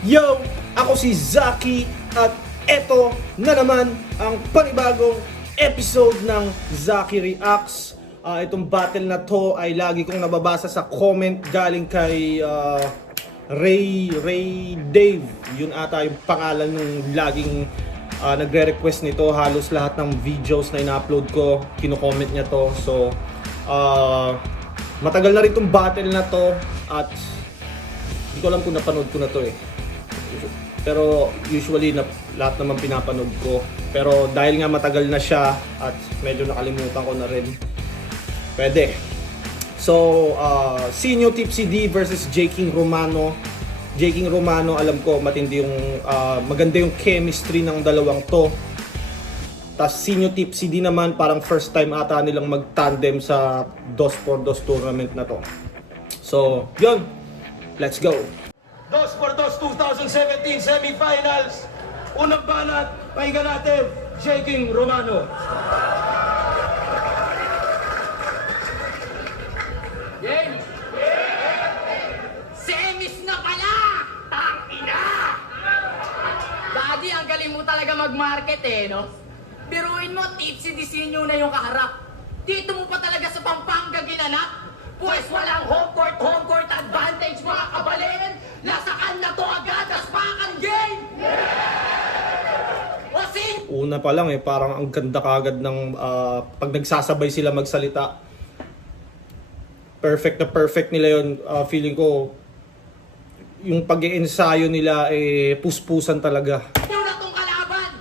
Yo! Ako si Zaki at eto na naman ang panibagong episode ng Zaki Reacts. Itong battle na to ay lagi kong nababasa sa comment galing kay Ray Dave. Yun ata yung pangalan ng laging nagre-request nito. Halos lahat ng videos na ina-upload ko, kino-comment niya to. So, matagal na rin itong battle na to at hindi ko alam kung napanood ko na to eh. Pero usually lahat naman pinapanood ko. Pero dahil nga matagal na siya at medyo nakalimutan ko na rin, pwede. So, Sinyo Tipsy D versus J. King Romano. J. King Romano, alam ko matindi yung maganda yung chemistry ng dalawang to. Tas Sinyo Tipsy D naman, parang first time ata nilang mag-tandem sa 2x2 tournament na to. So, yun. Let's go. 2x2 2017 semifinals. Unang banat, pakinggan natin, J. King Romano. Game! Semis na pala! Tangina! Daddy, ang galing mo talaga mag-market eh, no? Biruin mo, Tipsy Disinyo na yung kaharap. Dito mo pa talaga sa Pampanga ginanap. Pues walang home court advantage mga kabalin. Lasakan na to agad, aspakan game! Wasing! Una pa lang parang ang ganda kagad ng pag nagsasabay sila magsalita. Perfect na perfect nila yun. Feeling ko yung pag-iensayo nila puspusan talaga. Na tong kalaban.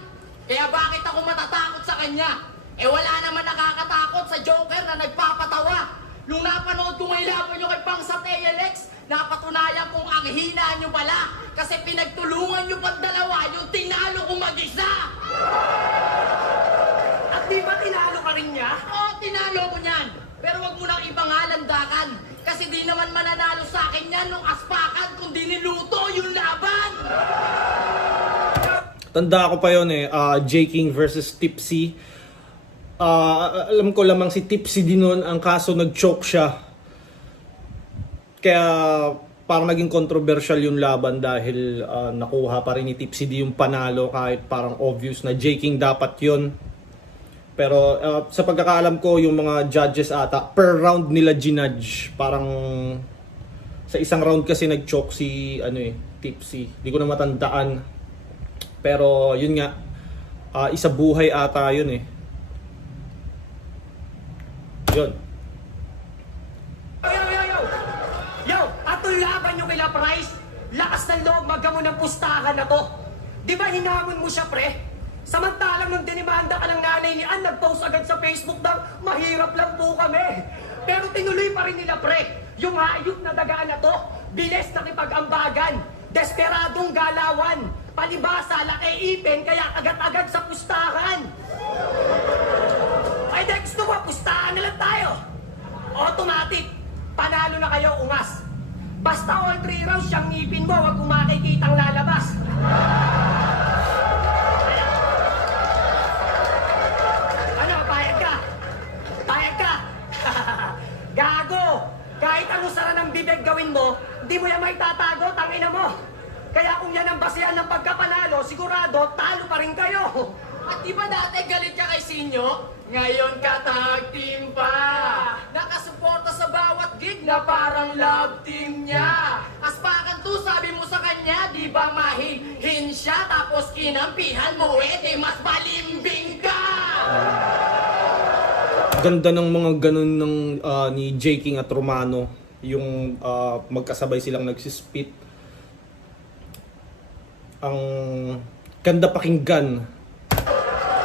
Kaya bakit ako matatakot sa kanya? Wala naman nakakatakot sa Joker na nagpapatawa. Nung napanood ko ngayon laban nyo kay Pangsat ALX, napatunayan kong ang hina nyo pala. Kasi pinagtulungan nyo pang dalawa yung tinalo kong mag-isa. At di ba tinalo ka rin niya? Oo, tinalo ko niyan. Pero wag mo nang ipangalandakan. Kasi di naman mananalo sa akin yan nung aspakan kung di niluto yung laban. Tanda ko pa yun J. King versus Tipsy. Alam ko lamang si Tipsy din nun, ang kaso nag-choke siya. Kaya parang naging controversial yung laban dahil nakuha pa rin ni Tipsy D yung panalo kahit parang obvious na J. King dapat yun. Pero sa pagkakaalam ko, yung mga judges ata, per round nila ginudge. Parang sa isang round kasi nag-choke si Tipsy. Hindi ko na matandaan. Pero yun nga, isa buhay ata yun Yun. Yo! Atong laban nyo kila Price, lakas ng loob magamo ng pustahan na to. Di ba hinamon mo siya, pre? Samantalang nung dinimanda ka ng nanay ni Ann, nag-post agad sa Facebook na mahirap lang po kami. Pero tinuloy pa rin nila, pre. Yung hayop na dagaan na to, bilis na kipag-ambagan, desperadong galawan, palibasa, laki ipin, kaya agad-agad sa pustahan. Ay, gusto mo, pustahan na lang tayo. Automatic, panalo na kayo, ungas. Basta all 3 rounds siyang ngipin mo, wag kung makikitang lalabas. Ano, payag ka? Payag ka? Gago! Kahit anong sara ng bibig gawin mo, di mo yan may tatago, tangina mo. Kaya kung yan ang basehan ng pagkapanalo, sigurado, talo pa rin kayo. At di ba dati galit ka kay Sinyo? Ngayon ka tag team pa. Nakasuporta sa bawat gig na parang love team niya. Aspakan to, sabi mo sa kanya, di ba mahihin siya? Tapos kinampihan mo, di mas malimbing ka. Ganda ng mga ganun ng ni J. King at Romano. Yung magkasabay silang nagsispit. Ang ganda pakinggan.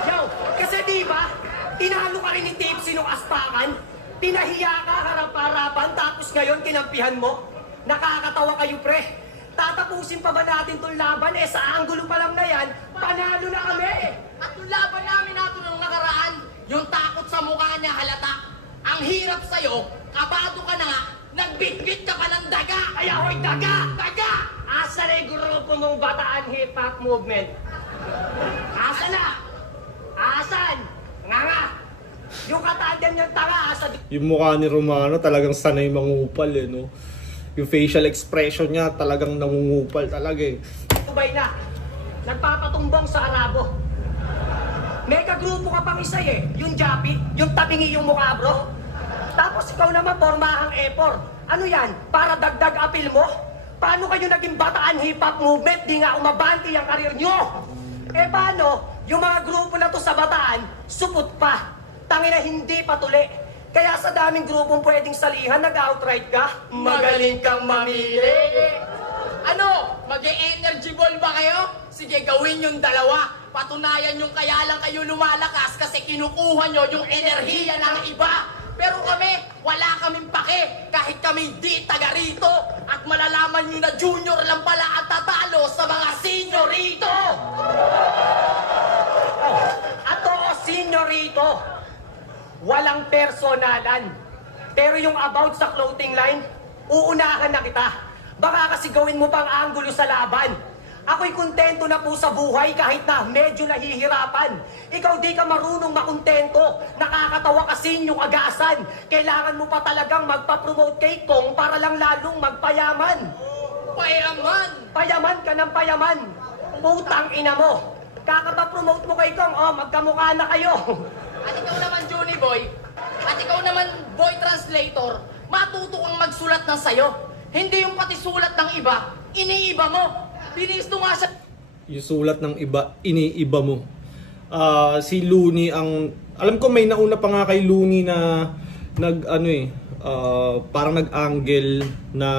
Yo, kasi di ba, tinalo ka rin ni Tipsy nung aspakan, pinahiya ka harap-harapan, tapos ngayon kinampihan mo. Nakakatawa kayo, pre. Tatapusin pa ba natin tong laban? Sa anggulo pa lang na yan, panalo na kami. At yung laban namin nato nung nakaraan, yung takot sa mukha niya halata. Ang hirap sa'yo, kabado ka na nga, nagbitbit ka pa ng daga. Kaya hoy, daga! Daga! Asa na yung grupo mong bataan hip-hop movement? Asa na? Asan? Nga! Yung katandem niyang tanga, asa? Yung mukha ni Romano talagang sanay mangupal no. yung facial expression niya talagang nangungupal talaga eh. Tubay na. Nagpapatumbong sa Arabo. May kagrupo ka pang isa eh. Yung Japi, yung tabingi yung mukha bro. Tapos ikaw naman pormahang epor. Ano yan? Para dagdag apil mo? Paano kayo naging Bataan Hip-Hop Movement? Di nga umabanti ang karir nyo. Eh paano? Yung mga grupo na to sa Bataan, supot pa. Tangina hindi patuli. Kaya sa daming grupong pwedeng salihan, nag-outright ka. Magaling kang mamili. Ano? Mag-e-energy ball ba kayo? Sige, gawin yung dalawa. Patunayan yung kaya lang kayo lumalakas kasi kinukuha nyo yung enerhiya ng iba. Pero kami, wala kaming pake kahit kami di taga rito. At malalaman nyo na junior lang pala at tatalo sa mga senior rito. At oo, senyorito, walang personalan. Pero yung about sa clothing line, uunahan na kita. Baka kasi gawin mo pang anggulo sa laban. Ako'y kontento na po sa buhay kahit na medyo nahihirapan. Ikaw di ka marunong makontento. Nakakatawa kasi yung agasan. Kailangan mo pa talagang magpa-promote kay Kong para lang lalong magpayaman. Payaman! Payaman ka ng payaman. Putang ina mo. Kakapa-promote mo kay Kong, oh, magkamukha na kayo. At ikaw naman, Juni Boy, at ikaw naman, Boy Translator, matuto kang magsulat ng sayo. Hindi yung pati sulat ng iba, iniiba mo. Binisto nga siya. Yung sulat ng iba, iniiba mo. Si Looney ang... Alam ko may nauna pa nga kay Looney na parang nag-angle na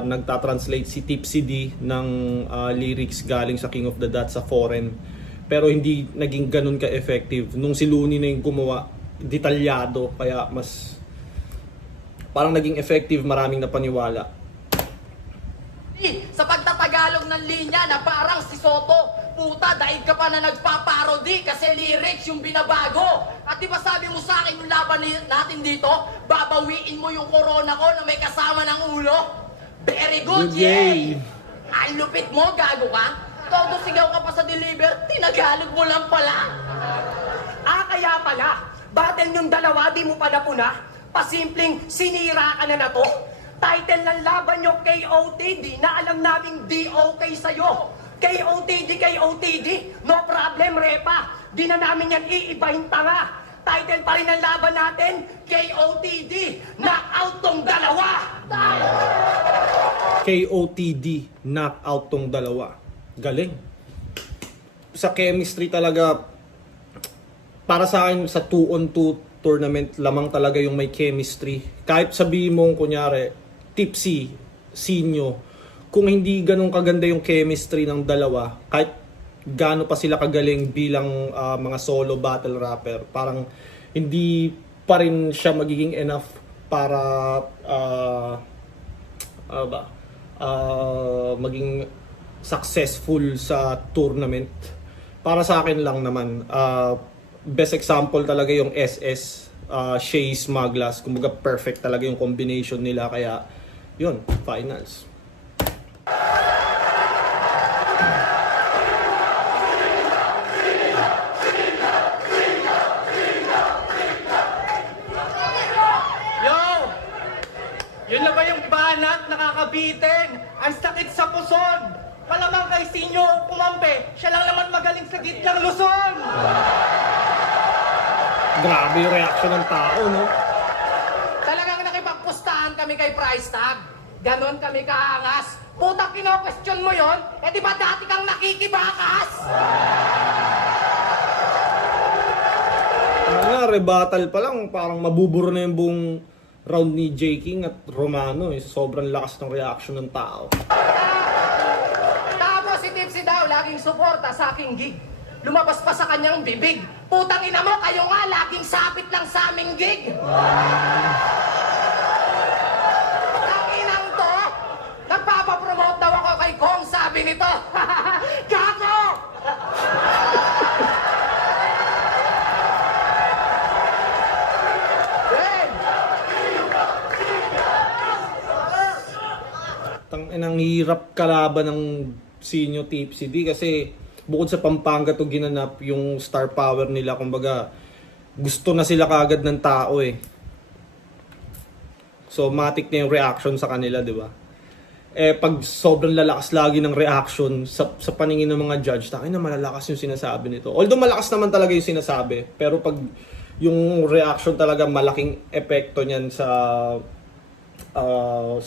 nagtatranslate si Tipsy D ng lyrics galing sa King of the Dots sa foreign. Pero hindi naging ganun ka-effective. Nung si Looney na yung gumawa, detalyado, kaya mas parang naging effective, maraming napaniwala. Sa pagtatagalog ng linya na parang si Soto, puta, daig ka pa na nagpaparody kasi lyrics yung binabago. At di ba sabi mo sa akin yung laban natin dito, babawiin mo yung corona ko na may kasama ng ulo? Very good, Good, yay! yay. Ang lupit mo, gago ka. Todo sigaw ka pa sa deliver, tinagalog mo lang pala. Kaya pala, battle yung dalawa, di mo pa napuna. Pasimpleng sinira ka na to. Title ng laban nyo, KOTD, na alam naming di okay sa'yo. KOTD, no problem, repa. Di na namin yan iibahin tanga. Title pa rin ng laban natin, KOTD, knockout tong dalawa. KOTD, knockout tong dalawa. Galing. Sa chemistry talaga, para sa akin sa 2-on-2 tournament, lamang talaga yung may chemistry. Kahit sabihin mong kunyari, Tipsy, Sinyo, kung hindi ganun kaganda yung chemistry ng dalawa, kahit gaano pa sila kagaling bilang mga solo battle rapper, parang hindi pa rin siya magiging enough para maging successful sa tournament. Para sa akin lang naman, best example talaga yung SS, Shays, Maglas. Kumbaga perfect talaga yung combination nila, kaya yun, finals. Yo! Yun na ba yung banat nakakabitin? Ang sakit sa puson! Malamang kay Sinyo kumampi, siya lang naman magaling sa gitlang Luzon! Grabe yung reaction ng tao, no? Talagang nakipagpustahan kami kay Price Tag. Ganon kami kaangas. Putang kino-question mo yon? Eh di ba dati kang nakikibakas? Rebuttal pa lang, parang mabuburo na yung buong round ni J. King at Romano. Sobrang lakas ng reaction ng tao. Tapos si Tipsy daw laging suporta sa aking gig. Lumabas pa sa kanyang bibig. Putang ina mo, kayo nga laging sabit lang sa aming gig. Tanginang to, nagpapapromote daw ako kay Kong, sabi nito. Gago! Ang hirap kalaban ng Sinyo Tipsy D kasi bukod sa Pampanga to ginanap yung star power nila, kumbaga gusto na sila kagad ng tao eh. So, matik na yung reaction sa kanila, di ba? Eh, pag sobrang lalakas lagi ng reaction sa paningin ng mga judge, tayo na malalakas yung sinasabi nito. Although malakas naman talaga yung sinasabi, pero pag yung reaction talaga malaking epekto niyan sa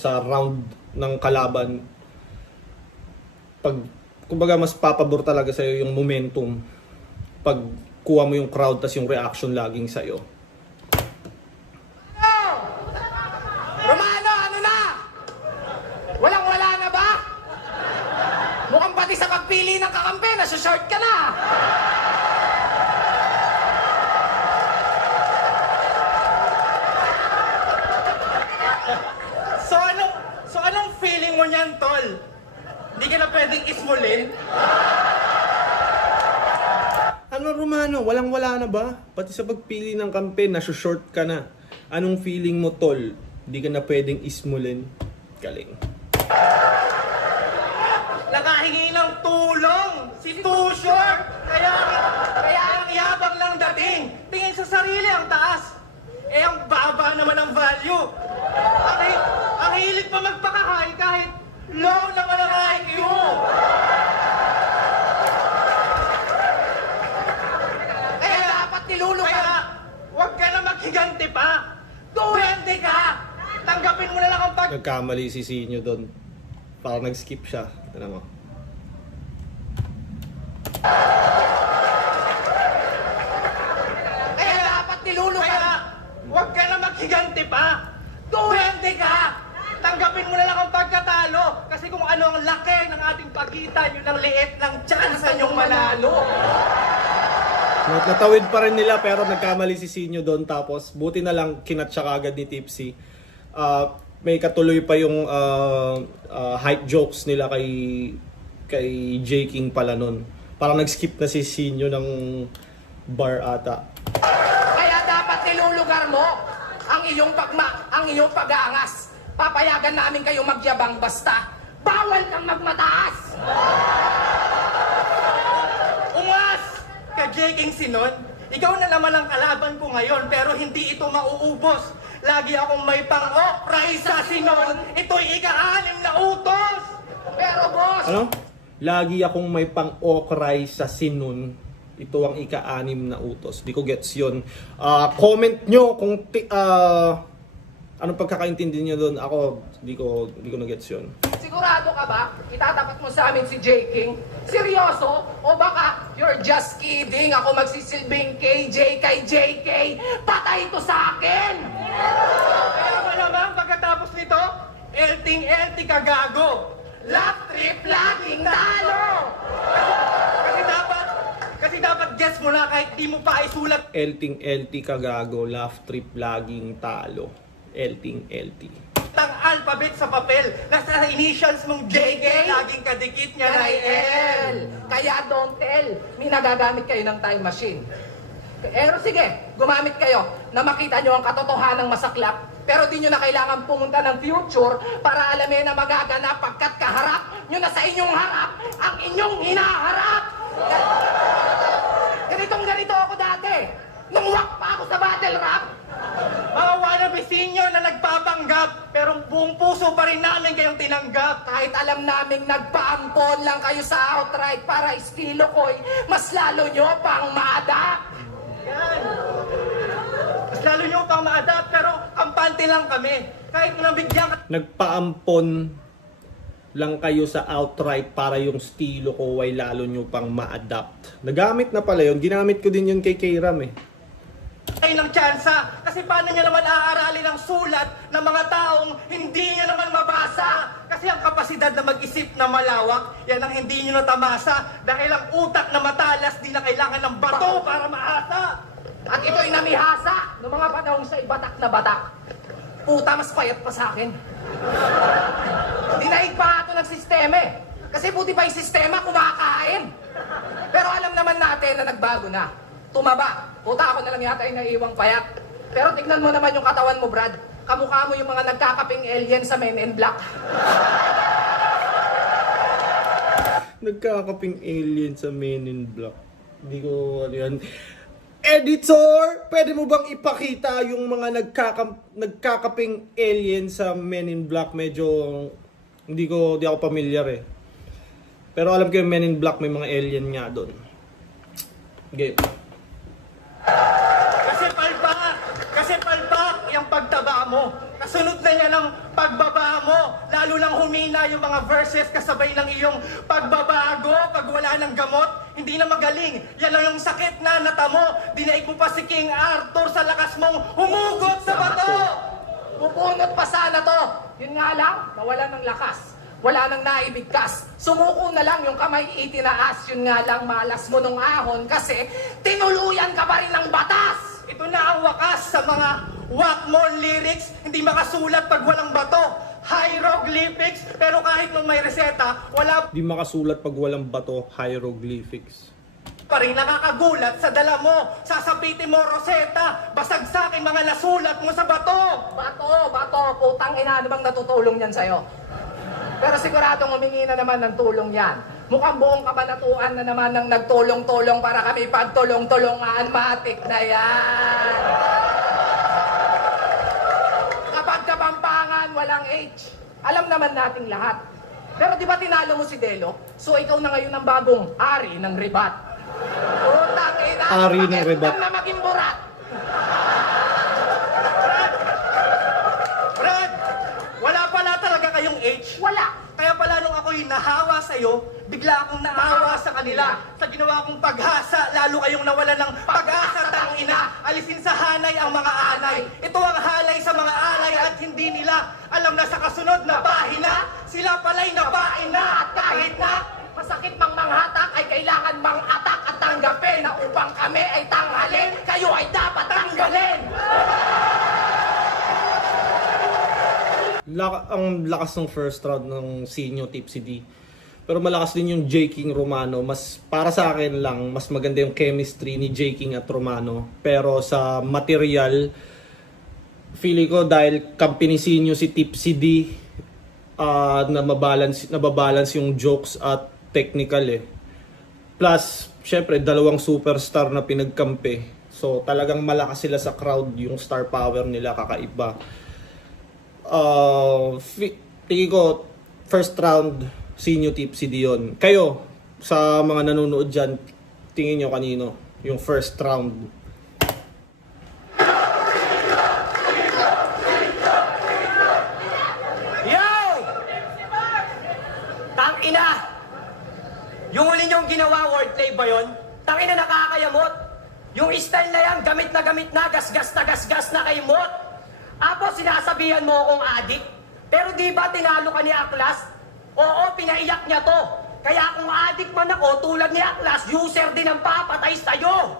round ng kalaban, pag kumbaga mas papabor talaga sa yung momentum pag kuha mo yung crowd tas yung reaction laging sa iyo. Romano, ano na? Walang-wala na ba? Mukhang pati sa pagpili ng kakampi, nasa-short ka na. So anong feeling mo niyan, tol? Hindi ka na pwedeng ismulin? Ano, Romano? Walang-wala na ba? Pati sa pagpili ng kampe, nasa-short ka na. Anong feeling mo, tol? Hindi ka na pwedeng ismulin. Galing. Nakahingi ng tulong si Too Short. Kaya ang yabang lang dating. Tingin sa sarili ang taas. Eh ang baba naman ang value. Ang hilig pa magpakahay kahit low naman ang IQ. Kaya dapat nilulukan. Kaya huwag ka na maghiganti pa. Duwende ka. Tanggapin mo na lang ang Nagkamali si Sinyo doon. Parang nag-skip siya. Ano mo? Kaya dapat nilulukan. Kaya huwag ka na maghiganti pa. Duwende ka. Tanggapin mo na lang ang pagkatalo. Kasi kung ano ang laki ng ating pagitan, yun ang liit ng chance niyong manalo. Natawid pa rin nila pero nagkamali si Sinyo doon. Tapos buti na lang kinatcha agad ni Tipsy. May katuloy pa yung hype jokes nila kay J. King pala nun. Parang nag-skip na si Sinyo ng bar ata. Kaya dapat nilulugar mo ang iyong pag-aangas. Papayagan namin kayo magyabang basta bawal kang magmataas. Ungas! Ka J. King Sinon, ikaw na naman ang kalaban ko ngayon pero hindi ito mauubos. Lagi akong may pang-okray sa Sinon. Ito'y ika-6 na utos! Pero boss, Ano? Lagi akong may pang-okray sa Sinun. Ito ang ika-6 na utos. Di ko gets yun. Comment nyo kung anong pagkakaintindi nyo doon. Ako, di ko na-gets yun. sigurado ka ba? Itatapat mo sa amin si J. King? Seryoso? O baka you're just kidding? Ako magsisilbing KJ kay JK? Patay ito sa akin! Kaya mo naman pagkatapos nito, elting-elti ka gago. Love trip laging talo! Kasi dapat guess mo na kahit di mo pa isulat. Elting-LT kagago, laugh trip laging talo. Elting-LT. Ang alphabet sa papel. Nasa initials mong JK, laging kadikit niya na L. Kaya don't tell. May nagagamit kayo ng time machine. Pero sige, gumamit kayo na makita nyo ang katotohanang masaklap. Pero di nyo na kailangan pumunta ng future para alamin na magaganap pagkat kaharap nyo na sa inyong harap ang inyong hinaharap. Ganito ako dati. Nung wak pa ako sa battle rap. Mga wannabe senior na nagpapanggap, pero buong puso pa rin namin kayong tinanggap. Kahit alam naming nagpaampon lang kayo sa outright para estilo ko'y mas lalo nyo pang ma-adapt. Yan. Mas lalo nyo pang ma-adapt, pero kampante lang kami. Kahit nabigyan ka Nagpaampon lang kayo sa outright para yung estilo ko ay lalo nyo pang ma-adapt. Nagamit na pala yun. Ginamit ko din yun kay K-Ram eh. ng tsansa. Kasi paano nyo naman aaralin ang sulat ng mga taong hindi nyo naman mabasa? Kasi ang kapasidad na mag-isip na malawak, yan ang hindi nyo natamasa. Dahil ang utak na matalas, di na kailangan ng bato para maasa. At ito'y namihasa ng mga panahong sa ibatak na batak. Puta, mas payat pa sa akin. Dinaig pa ito ng sistema eh. Kasi buti pa yung sistema kumakain. Pero alam naman natin na nagbago na. Tumaba. Puta, ako na lang yata yung naiiwang payat. Pero tignan mo naman yung katawan mo, Brad. Kamukha mo yung mga nagkakaping alien sa Men in Black. Nagkakaping alien sa Men in Black. Hindi ko ano yan. Editor, pwede mo bang ipakita yung mga nagkakaping alien sa Men in Black? Medyo di ako familiar eh. Pero alam ko yung Men in Black may mga alien nga doon. Game. Kasi palpak yung pagtaba mo. Kasunod na niya ng pagbaba mo. Lalo lang humina yung mga verses kasabay ng iyong pagbabago. Pag wala ng gamot, hindi na magaling. Yan lang yung sakit na natamo. Dinaig mo pa si King Arthur sa lakas mong humugot sa bato. Pupunot pa sana to. Yun nga lang, nawalan ng lakas. Wala nang naibigkas. Sumuko na lang yung kamay itinaas. Yun nga lang, malas mo nung ahon kasi tinuluyan ka pa rin ng batas. Ito na ang wakas sa mga Whackmore lyrics. Hindi makasulat pag walang bato. Hieroglyphics. Pero kahit nung may reseta, wala Di makasulat pag walang bato, hieroglyphics. pa rin nakakagulat sa dala mo. Sasapitin mo, Rosetta. Basagsakin mga nasulat mo sa bato. Bato, putang ina, ano bang natutulong yan sa'yo? Pero siguradong humingi na naman ng tulong yan. Mukhang buong kabanatuan na naman ng nagtulong-tulong para kami pagtulong-tulungan. Matik na yan. Kapag kapampangan, walang H. Alam naman nating lahat. Pero di ba tinalo mo si Delo? So ikaw na ngayon ang bagong ari ng ribat. Putang ina, Ari ng ribat. na maging burat. Brad, wala pala talaga kayong H. Wala. Kaya pala nung ako'y nahawa sa'yo, bigla akong naawa sa kanila. Sa ginawa kong paghasa, lalo kayong nawala ng pag-asa, tangina. Alisin sa hanay ang mga anay. Ito ang halay sa mga alay at hindi nila alam na sa kasunod na pahina, sila pala'y napain na. At kahit na masakit mang manghatak ay kailangan mang atak at tanggapin na upang kami ay tanghalin, kayo ay dapat tanggalin. Ang lakas ng first round ng Sinyo Tipsy D. Pero malakas din yung J. King Romano. Mas para sa akin lang, mas maganda yung chemistry ni J. King at Romano. Pero sa material, feeling ko dahil kampi ni Sinyo si Tipsy D, nababalance yung jokes at technical eh. Plus, syempre, dalawang superstar na pinagkampi. So, talagang malakas sila sa crowd. Yung star power nila kakaiba. Tingin ko, first round, Sinyo Tipsy D yun. Kayo, sa mga nanonood dyan, tingin nyo kanino? Yung first round. Yo! Tangina! Yung huli niyong ginawa, wordplay ba yun? Tangina, nakakayamot! Yung style na yan, gamit na, gasgas na kay Mot! Apo, sinasabihan mo akong adik? Pero di ba tinalo ka ni Aklas? Oo, pinaiyak niya to! Kaya kung adik man ako, tulad ni Aklas, user din ang papatay sa'yo!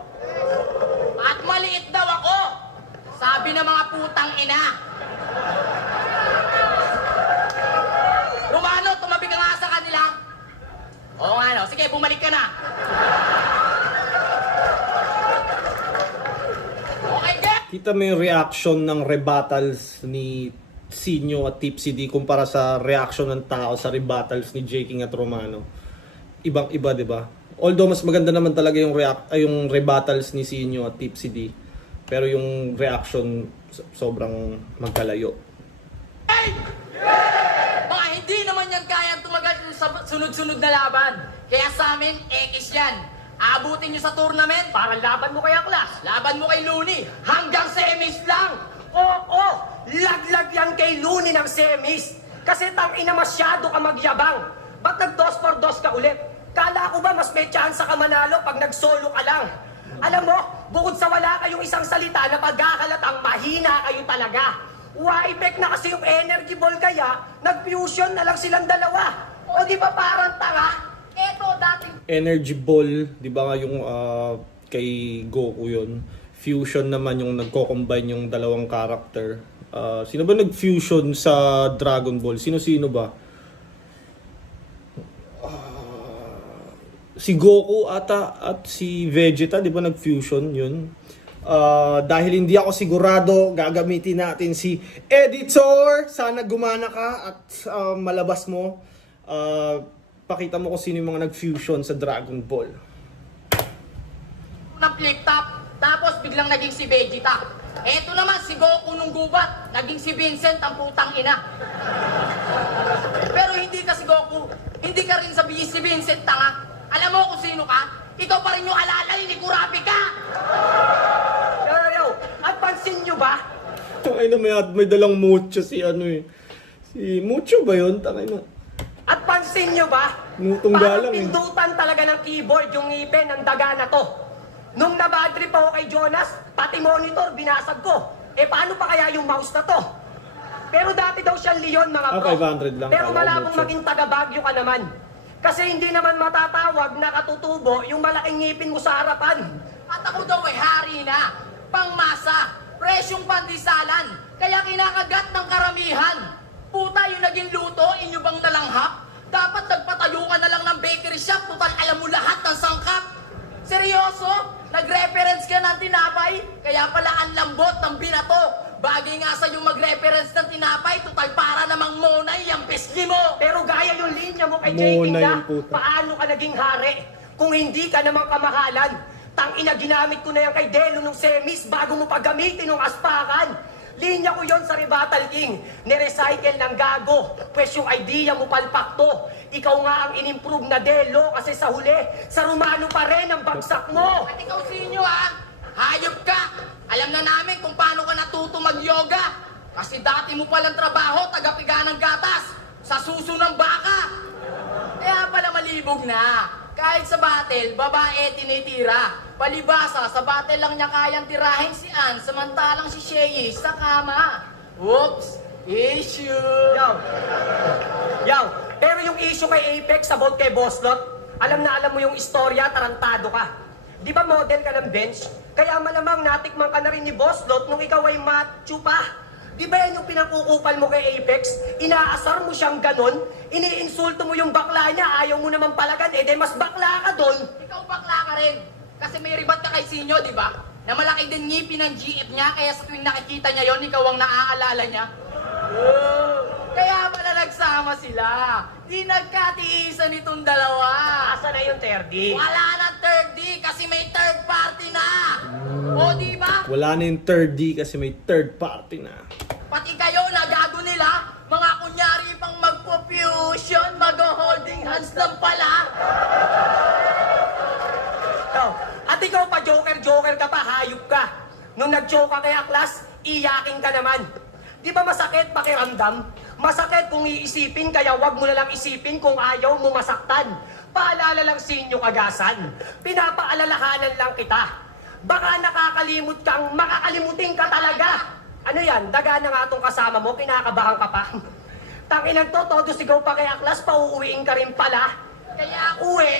At maliit daw ako, sabi ng mga putang ina. Romano, tumabi ka nga sa kanila. Oo nga no, sige, bumalik ka na. Okay, get! Kita mo yung reaction ng rebuttals ni Sinyo at Tipsy D kumpara sa reaction ng tao sa rebuttals ni J. King at Romano. Ibang-iba, di ba? Although mas maganda naman talaga yung rebuttals ni Sinyo at Tipsy D. Pero yung reaction sobrang magkalayo. Mga hindi naman yan kayang tumagal sa sunod-sunod na laban. Kaya sa amin, X yan. Abutin nyo sa tournament. Parang laban mo kay Aklas! Laban mo kay Looney. Hanggang semis lang. Oo! Laglag yan kay Looney ng semis! Kasi tangina masyado ka magyabang! Ba't nag-2 for 2 ka ulit? Kala ko ba mas may chance ka manalo pag nag-solo ka lang? Alam mo, bukod sa wala kayong isang salita na pagkakalatang mahina kayo talaga. Waibek na kasi yung energy ball kaya, nag-fusion na lang silang dalawa. O di ba parang tanga? Eto, dating Energy Ball, di ba nga yung kay Goku yun? Fusion naman yung nagko-combine yung dalawang character. Sino ba nag-fusion sa Dragon Ball? Sino-sino ba? Si Goku ata at si Vegeta, di ba nag-fusion yun? Dahil hindi ako sigurado, gagamitin natin si Editor. Sana gumana ka at malabas mo. Pakita mo kung sino yung mga nag-fusion sa Dragon Ball. ng flip top, Tapos biglang naging si Vegeta. Eto naman si Goku nung gubat, naging si Vincent ang putang ina. Pero hindi ka si Goku, hindi ka rin si Vincent tanga. Alam mo kung sino ka? Ikaw pa rin yung alalay ni Kurapika! Yo, at pansin nyo ba? Tangay na may dalang mucho si ano eh. Si Mucho ba yun? Tangay na. At pansin nyo ba? Nutong Parang galang eh. pindutan talaga ng keyboard yung ngipin ng daga na to. Nung nabadrip ako kay Jonas, pati monitor binasag ko. Eh paano pa kaya yung mouse na to? Pero dati daw siyang Leon mga bro. 500 lang. Pero Kala ko malabong mucho. maging taga-Bagyo ka naman. Kasi hindi naman matatawag na katutubo yung malaking ngipin mo sa harapan. At ako daw ay hari na, pangmasa, presyong pandisalan, kaya kinakagat ng karamihan. Puta yung naging luto, inyo bang nalanghap? Dapat nagpatayo ka na lang ng bakery shop, total alam mo lahat ng sangkap. Seryoso? Nag-reference ka ng tinapay? Kaya pala ang lambot ng binato. Bagay nga sa'yo mag-reference ng tinapay, total para namang monay ang pisli mo. Pero gaya yung linya mo kay Muna J. King na, yung puta. paano ka naging hari? Kung hindi ka namang kamahalan. Tangina, ginamit ko na yan kay Delo nung semis bago mo pagamitin ng aspakan. Linya ko yon sa Rebattle King. Nirecycle ng gago. Pwes yung idea mo palpak to. Ikaw nga ang inimprove na Delo kasi sa huli, sa Romano pa rin ang bagsak mo. At ikaw sinyo ha? Hayop ka! Alam na namin kung paano ka natuto mag-yoga. Kasi dati mo palang trabaho, tagapiga ng gatas. Sa suso ng baka. Kaya pala malibog na. Kahit sa battle, babae tinitira. Palibasa, sa battle lang niya kayang tirahin si Ann, samantalang si Shay sa kama. Oops! Issue! Yo, pero yung issue kay Apex about kay Boslot, alam na alam mo yung istorya, tarantado ka. Di ba model ka ng bench? Kaya malamang natikman ka na rin ni Boslot nung ikaw ay macho pa. Di ba yan yung pinakukupal mo kay Apex? Inaasar mo siyang ganon, iniinsulto mo yung bakla niya, ayaw mo naman palagan, eh de mas bakla ka doon. Ikaw bakla ka rin. Kasi may ribat ka kay Sinyo, di ba? Na malaki din ngipin ng GF niya, kaya sa tuwing nakikita niya yon, ikaw ang naaalala niya. Kaya pala nagsama sila. Di nagkatiisan itong dalawa. Asa na yung 30? Wala na third D kasi may third party na. O di ba? Wala na yung third D kasi may third party na. Pati kayo nagago nila, mga kunyari pang magpo-fusion, mag-holding hands lang pala. Yo, at ikaw pa joker ka pa, hayop ka. Nung nag-joke ka kay Aklas, iyakin ka naman. Di ba masakit pakiramdam? Masakit kung iisipin, kaya wag mo na lang isipin kung ayaw mo masaktan. Paalala lang sinyo kagasan. Pinapaalalahanan lang kita. Baka nakakalimot kang makakalimutin ka talaga. Ano yan? Daga na nga tong kasama mo, kinakabahan ka pa. Tanginan to, todo sigaw pa kay Aklas, pauuwiin ka rin pala. Kaya Uwi!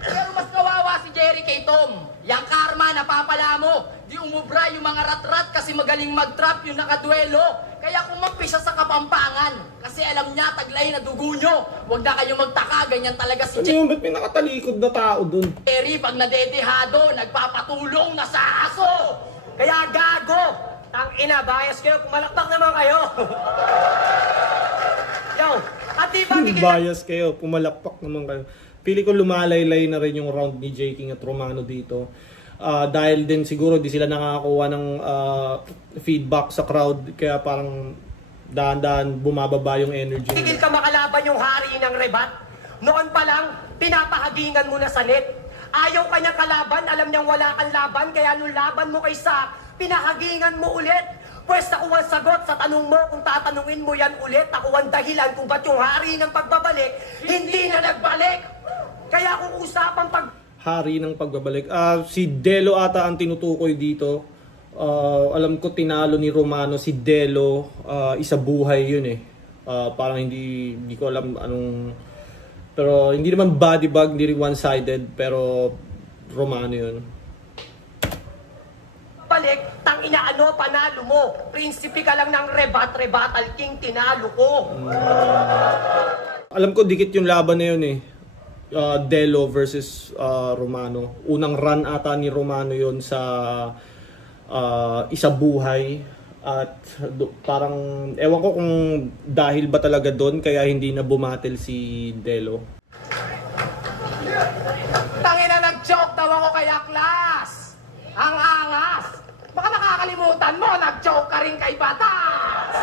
pero mas kawawa si Jerry K. Tom. Yang karma, napapala mo. Di umubra yung mga rat-rat kasi magaling mag-trap yung nakaduelo. Kaya kumampi siya sa Kapampangan. Kasi alam niya, taglay na dugo nyo. Huwag na kayo magtaka, ganyan talaga si Ano yun? Ba't may nakatalikod na tao dun? Jerry. Pag nadedehado, nagpapatulong na sa aso. Kaya gago! Tangina, bias kayo, pumalakpak naman kayo. Yo, at di ba Bias kayo, pumalakpak naman kayo. Pili ko lumalaylay na rin yung round ni J. King at Romano dito. Dahil din siguro di sila nakakakuha ng feedback sa crowd. Kaya parang dahan-dahan bumababa yung energy tigil nila. ka makalaban yung hari ng rebat? Noon pa lang, pinapahagingan mo na sa net. Ayaw kanyang kalaban, alam niyang wala kang laban, kaya nung laban mo kay Sak, pinahagingan mo ulit. Pwes ako ang sagot sa tanong mo, kung tatanungin mo yan ulit, ako ang dahilan kung ba't yung hari ng pagbabalik, hindi na nagbalik. Kaya kung usapang Hari ng pagbabalik. Si Delo ata ang tinutukoy dito. Alam ko tinalo ni Romano si Delo. Isa buhay yun eh. Parang hindi ko alam anong... Pero hindi naman body bag, hindi rin one-sided. Pero Romano yun. balik, tangina ano, panalo mo. Prinsipe ka lang ng Rebattle King, tinalo ko. Alam ko dikit yung laban na yun eh. Delo versus Romano. Unang run ata ni Romano yun sa Isa Buhay. At parang ewan ko kung dahil ba talaga doon kaya hindi na bumatel si Delo. Tangina, nag-joke daw ako kay Aklas! Ang angas! Baka nakakalimutan mo, nag-choke ka rin kay Batas!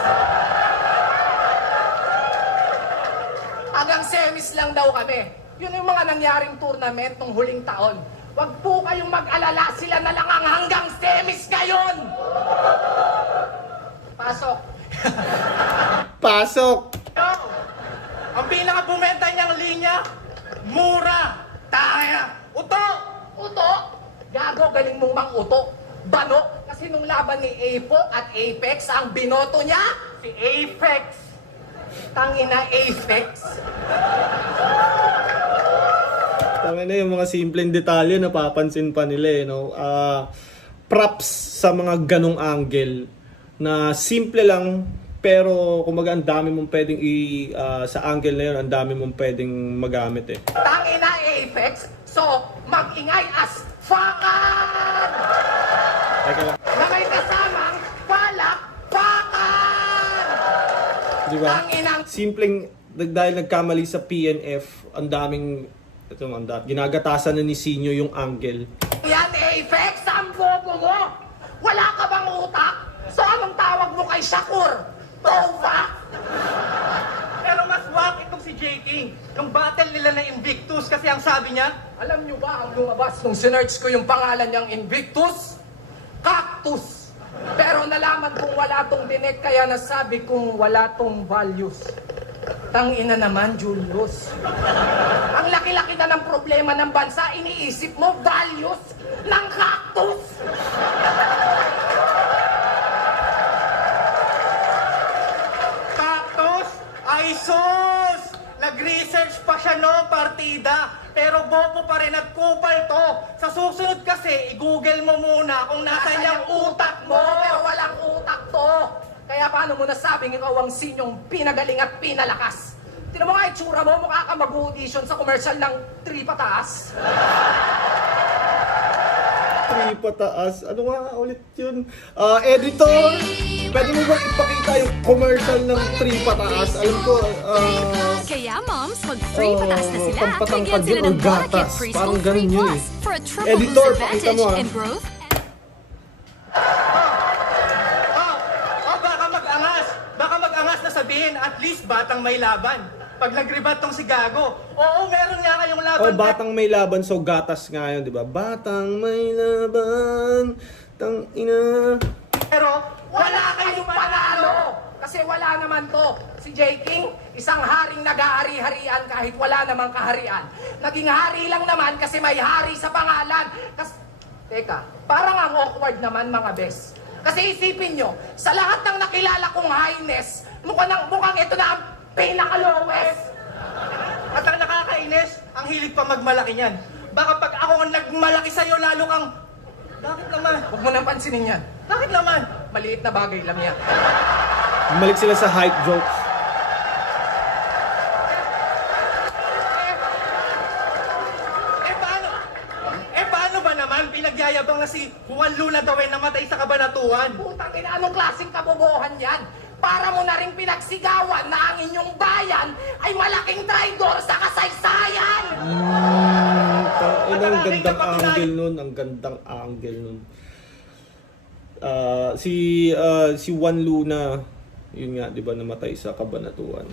Hanggang semis lang daw kami. Yun yung mga nangyaring tournament nung huling taon. Huwag po kayong mag-alala, sila na lang ang hanggang semis ngayon! Pasok. Pasok! Yo! Ang pinaka-bumenta niyang linya, mura! Taya! Uto! Uto? Gago, galing mong mang-uto. Bano? Kasi nung laban ni Apo at Apex, ang binoto niya, Si Apex! tangina Apex. Tama na yung mga simpleng detalye napapansin pa nila eh, no? Props sa mga ganong angle na simple lang pero kumbaga ang dami mong pwedeng sa angle na yun, ang dami mong pwedeng magamit eh. Tangina Apex, so mag-ingay as fucker! Teka lang, Na may kasamang palakpakan! di ba? Tanginang Simpleng dahil nagkamali sa PNF, ang daming ginagatasan na ni Sinyo yung angle. yan Apex, ang bobo mo! Wala ka bang utak? So anong tawag mo kay Shakur? Tova? Pero mas wak itong si J. King. Yung battle nila na Invictus kasi ang sabi niya, Alam nyo ba ang lumabas nung sinerch ko yung pangalan niyang Invictus? Cactus! Pero nalaman kong wala tong dinek kaya nasabi kong wala tong values. Tangina naman, Julius. Ang laki-laki na ng problema ng bansa, iniisip mo values ng cactus! Cactus! Ay sus! Nag-research pa siya no, partida. Pero bobo pa rin, nagkupal to. Sa susunod kasi, i-google mo muna kung nasa niyang utak mo. Pero walang utak to. Kaya paano mo nasabing ikaw ang sinyong pinagaling at pinalakas? Tinan mo nga itsura mo, mukha ka mag-audition sa commercial ng 3 pataas. 3 pataas. Ano nga ulit yun? Editor, pwede mo ba ipakita yung commercial ng 3 pataas? Alam ko, Kaya moms, mag-free patas na sila at pampatangkad bigyan sila yun or ng Bala Kid gatas. Preschool Parang 3 ganun yun Plus eh. for a triple Editor, boost pakita advantage mo, in growth Baka mag-angas na sabihin, at least batang may laban. Pag nag-rebat tong si Gago, oo, meron nga kayong laban. oh, batang may laban, so gatas nga yun, di ba? Batang may laban, tang ina. Pero Wala kayong panalo! Kasi wala naman to. Si J. King, isang haring nag-aari-harian kahit wala namang kaharian. Naging hari lang naman kasi may hari sa pangalan. Teka, parang ang awkward naman mga bes. Kasi isipin nyo, sa lahat ng nakilala kong highness, mukhang ito na ang pinaka-lowest. At ang nakakainis, ang hilig pa magmalaki niyan. Baka pag ako ang nagmalaki sa'yo, lalo kang, bakit naman? Huwag mo nang pansinin yan. Bakit naman? Maliit na bagay lang yan. Bumalik sila sa height jokes. Paano ba naman pinagyayabang na si Juan Luna daw ay namatay sa Kabanatuan? Putang ina, anong klaseng kabobohan yan? Para mo na rin pinagsigawan na ang inyong bayan ay malaking traidor sa kasaysayan! Ang gandang angle nun, ang gandang angle nun. Si Juan Luna, yun nga, di ba, namatay sa Kabanatuan.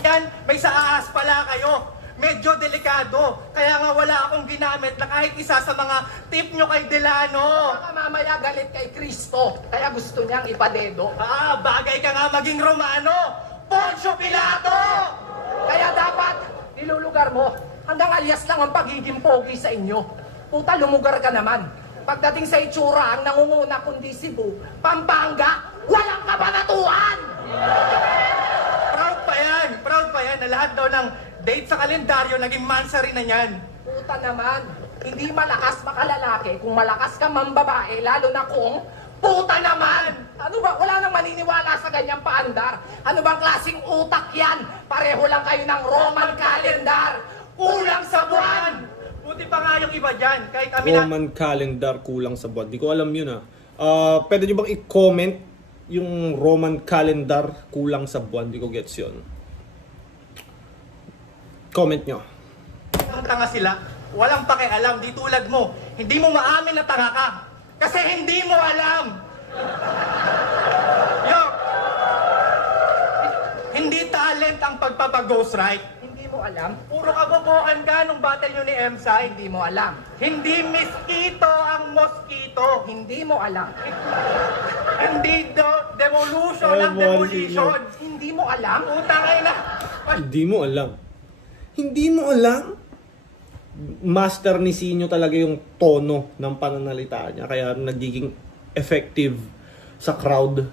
Yan, may saahas pala kayo. Medyo delikado. Kaya nga wala akong ginamit na kahit isa sa mga tip nyo kay Delano. Baka mamaya galit kay Kristo, kaya gusto niyang ipadedo. Bagay ka nga maging Romano. Poncio Pilato! Kaya dapat, nilulugar mo. Hanggang alias lang ang pagiging pogi sa inyo. Puta, lumugar ka naman. Pagdating sa itsura, ang nangunguna kundi Cebu, Pampanga, walang kabanatuan! Proud pa yan na lahat daw ng date sa kalendaryo naging mansari na yan. Puta naman, hindi malakas makalalaki kung malakas ka mambabae, lalo na kung puta naman! Ano ba? Wala nang maniniwala sa ganyang paandar. Ano bang klaseng utak yan? Pareho lang kayo ng Roman calendar. Kulang sa buwan! Buti pa nga yung iba dyan. Kahit kami Roman calendar kulang sa buwan. Di ko alam yun pwede nyo bang i-comment yung Roman calendar kulang sa buwan? Di ko gets yun. Comment nyo. tanga sila. walang pakialam, di tulad mo. Hindi mo maamin na tanga ka. Kasi hindi mo alam. Yo, hindi talent ang pagpapag-ghostwrite. Hindi mo alam? Puro kabobohan ka nung battle nyo ni Emsay. Hindi mo alam. Hindi mosquito ang mosquito. Hindi mo alam. Hindi devolution ang Ay, demolition. Hindi mo alam? Utang ay na. Hindi mo alam. Hindi mo alam? Master ni Sinyo talaga yung tono ng pananalita niya. Kaya nagiging effective sa crowd.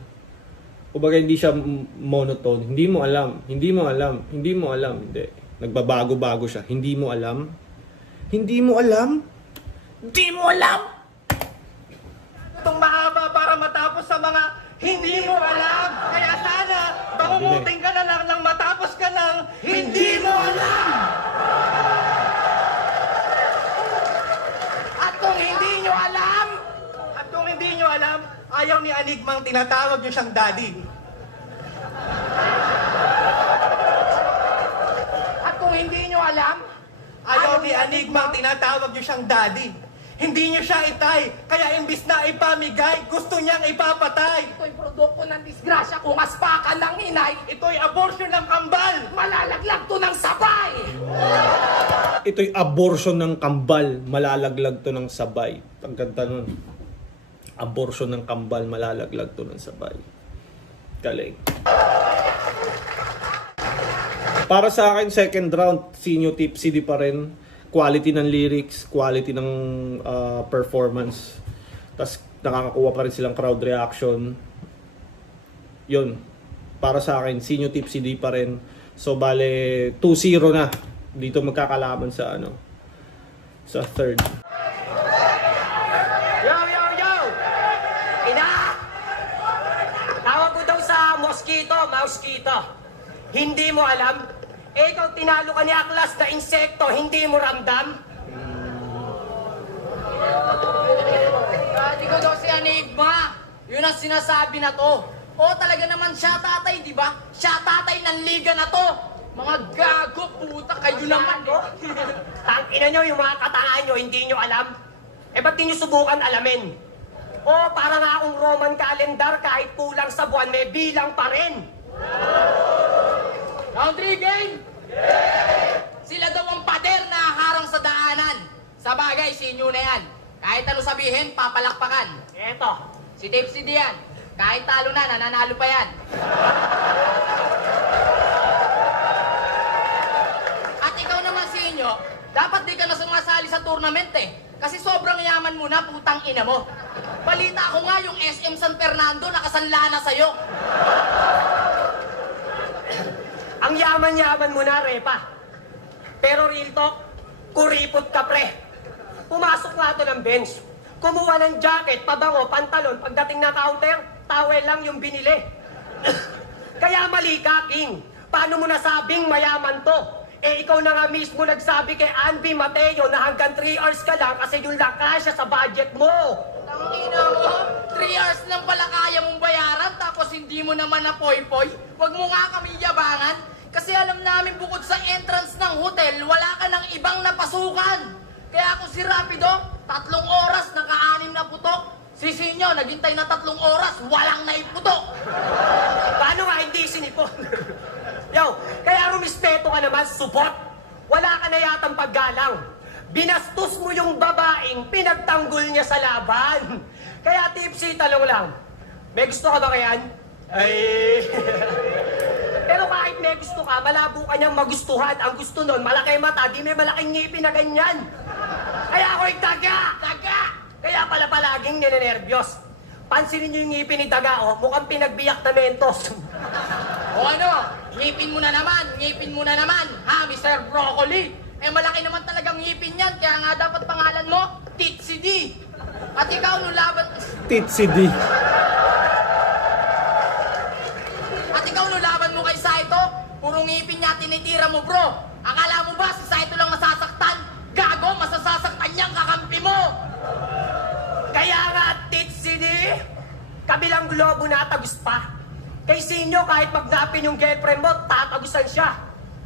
Kumbaga hindi siya monotone. Hindi mo alam. Hindi mo alam. Hindi mo alam. Hindi. Nagbabago-bago siya. Hindi mo alam. Hindi mo alam. Hindi mo alam. Itong mahaba para matapos sa mga hindi mo alam. Kaya sana, bangunguting ka na lang nang matapos ka ng hindi mo alam. At kung hindi nyo alam, At kung hindi nyo alam, ayaw ni Anigmang tinatawag nyo siyang daddy. at kung hindi nyo alam, Ayaw ni Anigmang tinatawag nyo siyang daddy. Hindi nyo siya itay, kaya imbis na ipamigay, gusto niyang ipapatay. ito'y produkto ng disgrasya kung aspakan ng inay, Ito'y abortion ng kambal. malalaglag to ng sabay! Ito'y abortion ng kambal. Malalaglag to ng sabay. Ang ganda nun. Abortion ng kambal. Malalaglag to ng sabay. Galing. Para sa akin, second round, Sinyo Tipsy di pa rin. Quality ng lyrics, quality ng performance. Tapos nakakakuha pa rin silang crowd reaction. Yun. Para sa akin, Sinyo Tipsy di pa rin. So bale 2-0 na. Dito magkakalaban sa sa third. Yo, yo, yo! Ina! Tawag ko daw sa mosquito. Hindi mo alam? Eh, ikaw tinalo ka ni Aklas na insekto, hindi mo ramdam? Dati ko daw si Enigma. Yun ang sinasabi na to. Oo, talaga naman siya tatay, di ba? Siya tatay ng liga na to. Mga gago, puta, kayo naman. Tangina nyo, yung mga kataan nyo, hindi nyo alam? Eh, ba't di nyo subukan alamin? O, para nga akong Roman calendar, kahit kulang sa buwan, may bilang pa rin. Round 3 game! Sila daw ang pader na harang sa daanan. Sa bagay, sinyo na yan. Kahit ano sabihin, papalakpakan. Eto. Si Tipsy diyan. Kahit talo na, nananalo pa yan. At ikaw naman, Sinyo, dapat di ka na sumasali sa tournament eh. Kasi sobrang yaman mo na, putang ina mo. Balita ko nga yung SM San Fernando nakasanla na sa'yo. Ang yaman-yaman mo na, Repa. Pero real talk, kuripot ka, pre. Pumasok nga to ng bench. Kumuha ng jacket, pabango, pantalon. Pagdating na counter, towel lang yung binili. Kaya mali ka, King. Paano mo nasabing mayaman to? Eh, ikaw na nga mismo nagsabi kay Anby Mateo na hanggang 3 hours ka lang kasi yun lang kasya sa budget mo. Tangina mo, 3 hours lang pala kaya mong bayaran tapos hindi mo naman na poy-poy. Huwag mo nga kami yabangan kasi alam namin bukod sa entrance ng hotel, wala ka ng ibang napasukan. Kaya kung si Rapido, 3 oras, naka-6 na putok. Si Sinyo, naghintay na 3 oras, walang naiputok. Paano nga hindi sinipon? Yo, kaya rumispeto ka naman, supot. Wala ka na yatang paggalang. Binastos mo yung babaeng pinagtanggol niya sa laban. Kaya Tipsy, talong lang. May gusto ka ba kayan? Ay... Pero kahit may gusto ka, malabo ka niyang magustuhan. Ang gusto nun, malaki mata, di may malaking ngipin na ganyan. Kaya ako'y daga! Daga! Kaya pala palaging ninenervyos. Pansinin niyo yung ngipin ni Daga, oh, mukhang pinagbiyak na mentos. O ano, ngipin mo na naman, ha, Mr. Broccoli? Eh, malaki naman talagang ngipin yan, kaya nga dapat pangalan mo, Tipsy D. At ikaw, nung laban... Tipsy D. At ikaw, nung laban mo kay Saito, puro ngipin niya tinitira mo, bro. Akala mo ba si Saito lang masasaktan? Gago, masasasaktan niyang kakampi mo. Kaya nga, Tipsy D, kabilang globo na tagos pa. Kay Sinyo, kahit magnapin yung girlfriend mo, tatagusan siya.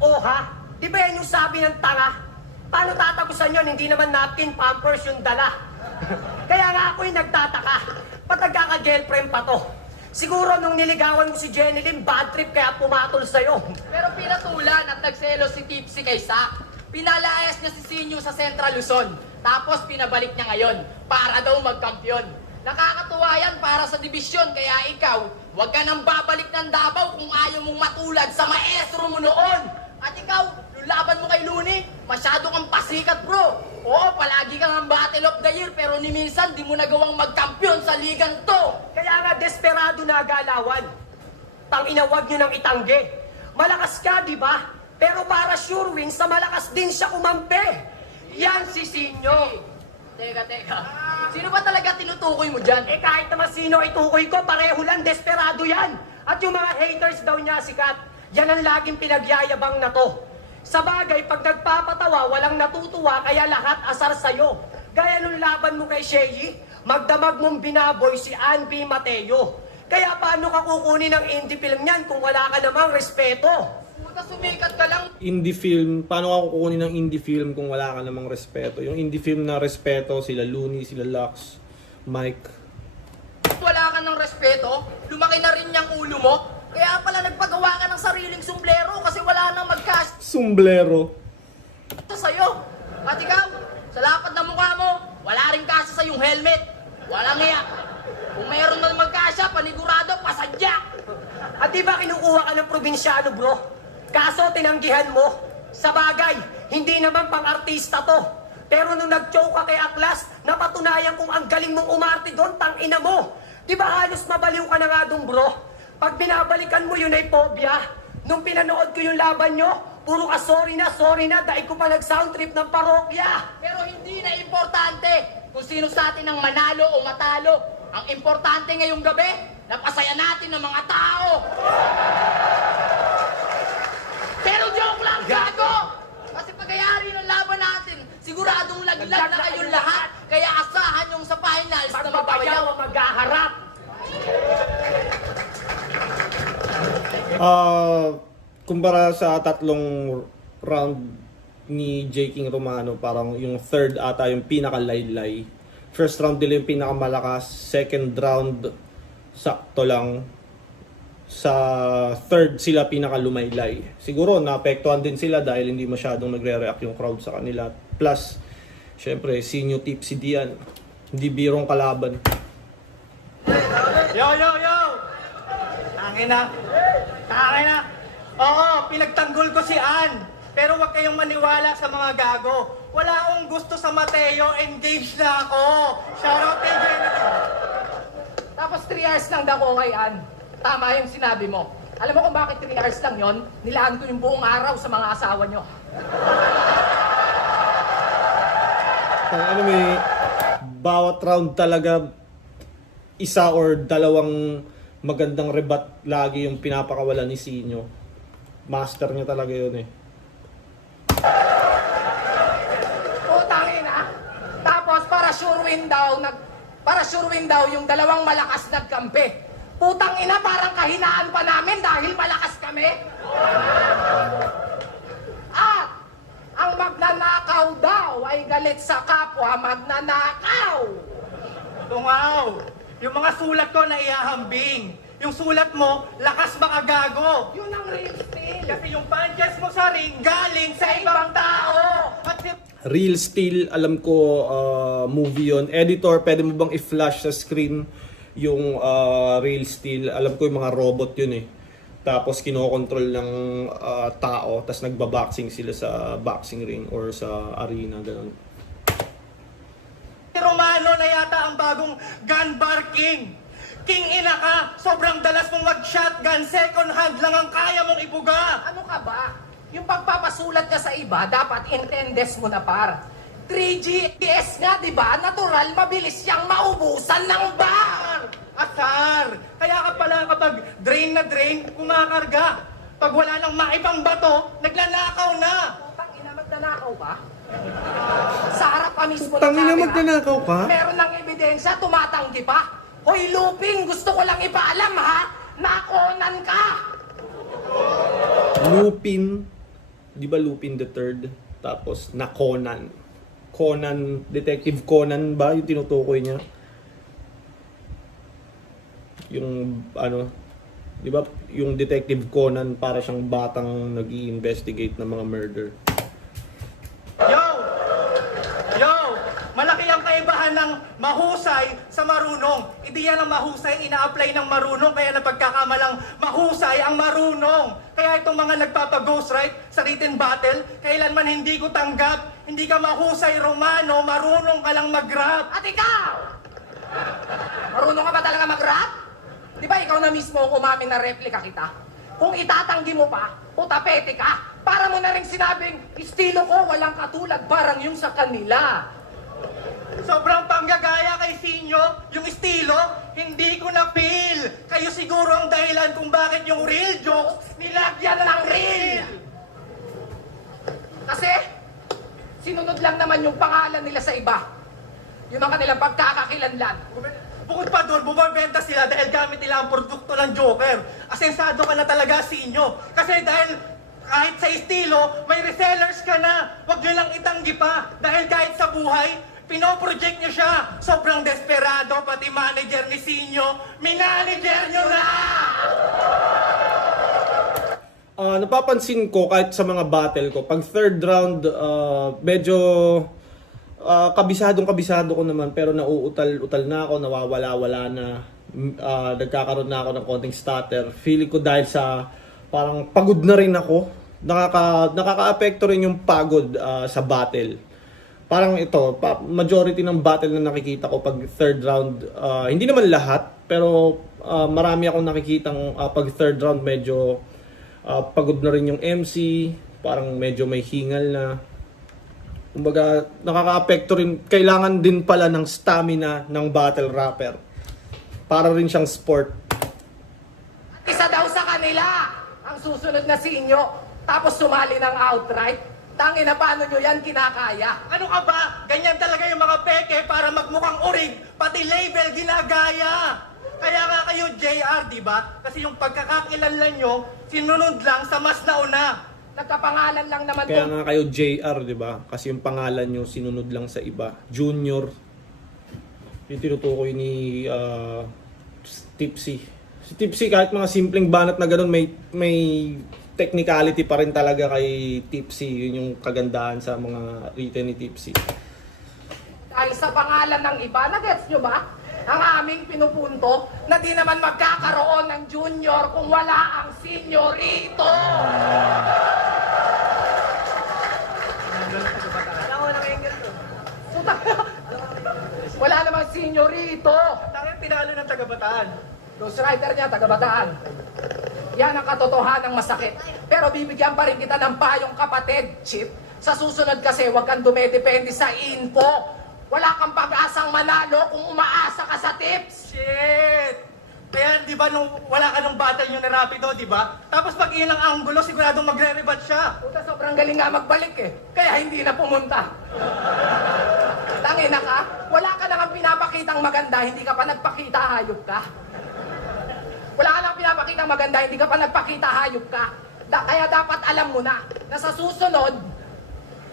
O ha? Di ba yan yung sabi ng tanga? Paano tatapusan yun? Hindi naman napkin, pampers yung dala. Kaya nga ako'y nagtataka. Ba't nagkaka-girlfriend pa to? Siguro nung niligawan mo si Jenilyn, bad trip kaya pumatol sa'yo. Pero pinatulan at nagselo si Tipsy kay Sak. Pinalayas niya si Sinyo sa Central Luzon. Tapos pinabalik niya ngayon para daw magkampiyon. Nakakatuwa yan para sa dibisyon, kaya ikaw, huwag ka nang babalik ng Davao kung ayaw mong matulad sa maestro mo noon. At ikaw, yung laban mo kay Looney, masyado kang pasikat, bro. Oo, palagi kang ang Battle of the Year, pero ni minsan di mo nagawang magkampiyon sa ligang to. Kaya nga desperado na galawan. Tanginawag nyo nang itangge. Malakas ka, di ba? Pero para sure win, sa malakas din siya kumampi. Yan si Sinyo. Teka. Sino ba talaga tinutukoy mo dyan? Eh kahit naman sino itukoy ko, pareho lang, desperado yan. At yung mga haters daw niya sikat, yan ang laging pinagyayabang na to. Sa bagay, pag nagpapatawa, walang natutuwa, kaya lahat asar sa'yo. Gaya nung laban mo kay Sheyi, magdamag mong binaboy si Ann B. Mateo. Kaya paano ka kukunin ng indie film niyan kung wala ka namang respeto? Puta, sumikat ka lang. Indie film, paano ka kukunin ng indie film kung wala ka namang respeto? Yung indie film na respeto, sila Looney, sila Lux, Mike. Wala ka ng respeto, lumaki na rin yung ulo mo. Kaya pala nagpagawa ka ng sariling sumblero kasi wala nang magkasya Sombrero. sa'yo. At ikaw, sa lapad ng mukha mo, wala rin kasya sa yung helmet. Walang iya. Kung mayroon man magkasya, panigurado, pasadya. At di ba kinukuha ka ng probinsyano, bro? Kaso tinanggihan mo. Sa bagay, hindi naman pang-artista to. Pero nung nag-choke ka kay Aklas, napatunayan kung ang galing mong umarte doon, tangina mo. Di ba halos mabaliw ka na nga doon, bro? Pag binabalikan mo yun ay phobia. Nung pinanood ko yung laban nyo, puro ka sorry na, dahil ko pa nag-sound trip ng parokya. Pero hindi na importante kung sino sa atin ang manalo o matalo. Ang importante ngayong gabi, napasaya natin ng mga tao. Pero joke lang, gago! Kasi pagkayari ng laban natin, siguradong laglag na kayong lahat. Kaya asahan yung sa finals na Pagpapayaw magpapayaw. ang maghaharap. Kumpara sa tatlong round ni J. King Romano, parang yung third ata yung pinaka-laylay. First round nila yung pinakamalakas, second round sakto lang. Sa third sila pinaka-lumaylay. Siguro naapektuhan din sila dahil hindi masyadong nagre-react yung crowd sa kanila. Plus, syempre, Sinyo Tipsy diyan. Hindi birong kalaban. Yo! Tangin na! Oo, pinagtanggol ko si Ann. Pero huwag kayong maniwala sa mga gago. Wala akong gusto sa Mateo, engaged na ako. Shoutout kay Jennifer. Tapos 3 hours lang daw ko kay Ann. Tama yung sinabi mo. Alam mo kung bakit 3 hours lang yon? Nilaan ko yung buong araw sa mga asawa nyo. Ano may bawat round talaga isa or dalawang magandang rebat lagi yung pinapakawalan ni Sinyo. Master niya talaga yun eh. Putangin ah. Tapos para sure win daw yung dalawang malakas nagkampi. Putang ina, parang kahinaan pa namin dahil malakas kami. At ang magnanakaw daw ay galit sa kapwa magnanakaw. Tungaw! Yung mga sulat ko na iahambing. Yung sulat mo, lakas makagago. Yun ang real steel. Kasi yung punches mo sa ring, galing sa ibang tao. At Real Steel, alam ko movie yon. Editor, pwede mo bang i-flash sa screen yung Real Steel? Alam ko yung mga robot yun eh. Tapos kinokontrol ng tao, tapos nagbaboxing sila sa boxing ring or sa arena, ganun. Romano na yata ang bagong gun bar king. King ina ka, sobrang dalas mong mag-shotgun, second hand lang ang kaya mong ibuga. Ano ka ba? Yung pagpapasulat ka sa iba, dapat intendes mo na par. 3GS nga, di ba? Natural, mabilis siyang maubusan ng bar. Asar! Kaya ka pala kapag drain na drain, kumakarga. Pag wala nang maibang bato, naglalakaw na. Putang ina, magnanakaw ba? Sa harap pa mismo Tangina, ng camera, magnanakaw ka? meron ng ebidensya, tumatanggi pa. Hoy, Luping, gusto ko lang ipaalam ha, nakonan ka. Lupin, di ba Lupin the Third? Tapos na Conan. Detective Conan ba yung tinutukoy niya? Yung ano, 'di ba? Yung Detective Conan para siyang batang nag-i-investigate ng mga murder. Yo! Yo! Malaki ang kaibahan ng mahusay sa marunong. Hindi yan ang mahusay, ina-apply ng marunong, kaya napagkakamalang mahusay ang marunong. Kaya itong mga nagpapag-ghost right sa written battle, kailanman hindi ko tanggap. Hindi ka mahusay, Romano, marunong ka lang mag-rap. At ikaw! Marunong ka ba talaga mag-rap? Di ba ikaw na mismo ang umamin na replika kita? Kung itatanggi mo pa, utapete ka, para mo na rin sinabing, estilo ko walang katulad, parang yung sa kanila. Sobrang panggagaya kay Sinyo, yung estilo, hindi ko na-feel. Kayo siguro ang dahilan kung bakit yung real jokes nilagyan ng real. Kasi, sinunod lang naman yung pangalan nila sa iba. Yun ang kanilang pagkakakilanlan. Bukod pa doon, bumabenta sila dahil gamit nila ang produkto ng Joker. Asensado ka na talaga, Sinyo. Kasi dahil kahit sa estilo, may resellers ka na. Huwag nyo lang itanggi pa. Dahil kahit sa buhay, pinoproject nyo siya. Sobrang desperado, pati manager ni Sinyo, minanager nyo na! Napapansin ko kahit sa mga battle ko, pag third round, medyo kabisado ko naman, pero nauutal-utal na ako, nawawala-wala na, nagkakaroon na ako ng konting stutter. Feeling ko dahil sa parang pagod na rin ako, nakaka-apekto rin yung pagod sa battle. Parang ito, majority ng battle na nakikita ko pag third round, hindi naman lahat, pero marami akong nakikitang pag third round medyo pagod na rin yung MC, parang medyo may hingal na. Kumbaga, nakaka-apekto rin, kailangan din pala ng stamina ng battle rapper. Para rin siyang sport. Isa daw sa kanila ang susunod na sinyo, tapos sumali ng outright. Tangin na paano nyo yan kinakaya? Ano ka ba? Ganyan talaga yung mga peke para magmukhang urig, pati label ginagaya. Kaya nga kayo JR, di ba? Kasi yung pagkakakilanlan nyo, sinunod lang sa mas nauna. Nagkapangalan lang naman Kaya to. nga kayo JR, di ba? Kasi yung pangalan nyo sinunod lang sa iba. Junior. Yung tinutukoy ni Tipsy. Si Tipsy, kahit mga simpleng banat na ganun, may technicality pa rin talaga kay Tipsy. Yun yung kagandahan sa mga written ni Tipsy. Dahil sa pangalan ng iba, nagets nyo ba? Ang aming pinupunto na di naman magkakaroon ng junior kung wala ang senyorito. Puta, wala namang senyorito. Tanging pinalo ng taga-Bataan. Ghostwriter niya, taga-Bataan. Yan ang katotohanang masakit. Pero bibigyan pa rin kita ng payong kapatid, Chip. Sa susunod kasi, huwag kang dumedepende sa info. Wala kang pag-asang manalo kung umaasa ka sa tips. Shit! Kaya di ba nung wala ka nung battle nyo na Rapido, di ba? Tapos pag iyon ang anggulo, siguradong magre-rebat siya. Puta, sobrang galing nga magbalik eh. Kaya hindi na pumunta. Tangina ka, wala ka nang pinapakitang maganda, hindi ka pa nagpakita, hayop ka. Wala ka nang pinapakitang maganda, hindi ka pa nagpakita, hayop ka. Kaya dapat alam mo na sa susunod,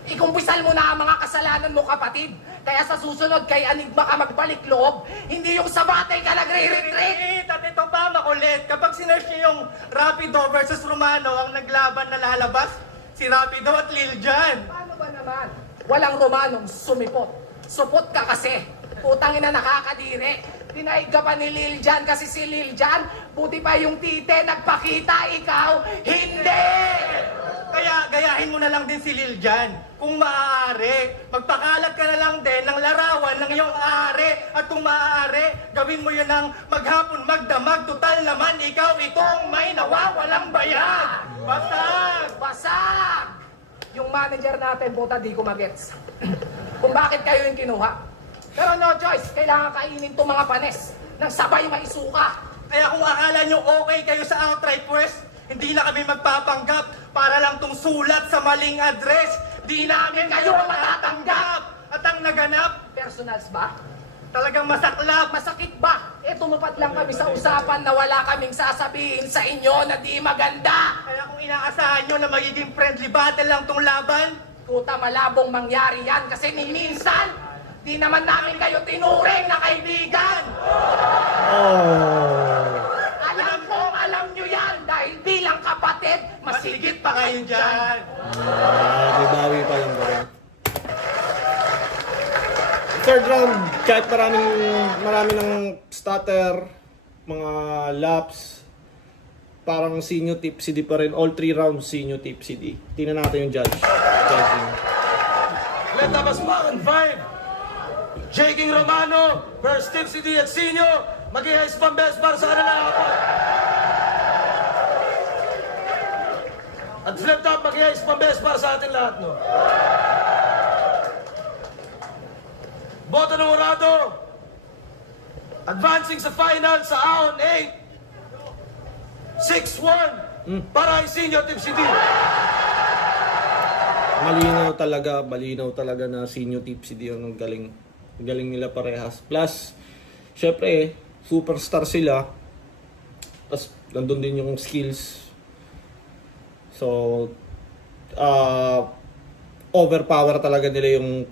ikumpisal mo na ang mga kasalanan mo, kapatid. Kaya sa susunod, kay Anigma ka magbalik loob, hindi yung sa batay ka nagre-retreat. At ito pa, makulit. Kapag sinerch niyo yung Rapido versus Romano, ang naglaban na lalabas, si Rapido at Lil Jon. Paano ba naman? Walang Romanong sumipot. Supot ka kasi. Putang ina, nakakadiri. Dinaig ka pa ni Lil Jon kasi si Lil Jon, buti pa yung tite, nagpakita, ikaw, hindi! Kaya gayahin mo na lang din si Lil Jon. Kung maaari, magpakalat ka na lang din ng larawan ng iyong ari. At kung maaari, gawin mo yun ng maghapon magdamag. Tutal naman ikaw itong may nawawalang bayad. Basag! Basag! Yung manager natin, puta, di ko magets. Kung bakit kayo yung kinuha. Pero no choice, kailangan kainin itong mga panes nang sabay maisuka. Kaya kung akala nyo okay kayo sa outright pwes, hindi na kami magpapanggap para lang tong sulat sa maling address. Di namin kayo matatanggap. At ang naganap, Personals ba? talagang masaklap. Masakit ba? Eh, tumupad lang kami sa usapan na wala kaming sasabihin sa inyo na di maganda. Kaya kung inaasahan nyo na magiging friendly battle lang tong laban, Kuta, malabong mangyari yan kasi ni minsan, di naman namin kayo tinuring na kaibigan. Alam nyo yan dahil bilang kapatid, masigit pa kayo dyan. May bawi pa lang ba rin? Third round, kahit marami ng stutter, mga laps, parang Sinyo Tipsy D pa rin. All 3 rounds Sinyo Tipsy D. Tingnan natin yung judging. Let us mark on 5. J. King Romano versus Tipsy D at Sinyo. Mag-ihayos pang best para sa kanila apat. At flip top, mag-ihayos pang best para sa atin lahat, no? Boto ng Urado. Advancing sa final sa AON 8. 6-1 para kay Sinyo Tipsy D. Malinaw talaga na Sinyo Tipsy D yun. Ang galing nila parehas. Plus, syempre, superstar sila. Tapos, nandun din yung skills. So, overpower talaga nila yung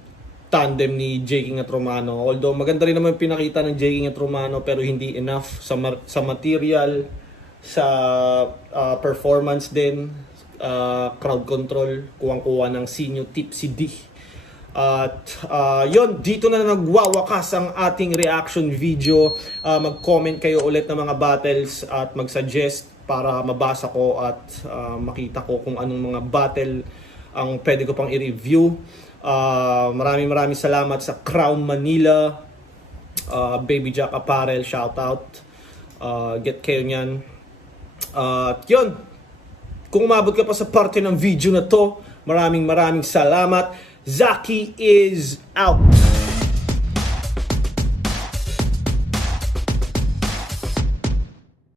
tandem ni J. King at Romano. Although, maganda rin naman pinakita ng J. King at Romano pero hindi enough sa material, sa performance din, crowd control, kuwang-kuwa ng Sinyo Tipsy D. At yun, dito na nagwawakas ang ating reaction video. Mag-comment kayo ulit ng mga battles at mag-suggest para mabasa ko at makita ko kung anong mga battle ang pwede ko pang i-review. Maraming salamat sa Crown Manila, Baby Jack Apparel, shoutout. Get kayo nyan. At yun, kung umabot ka pa sa parte ng video na to, maraming salamat. Zaki is out.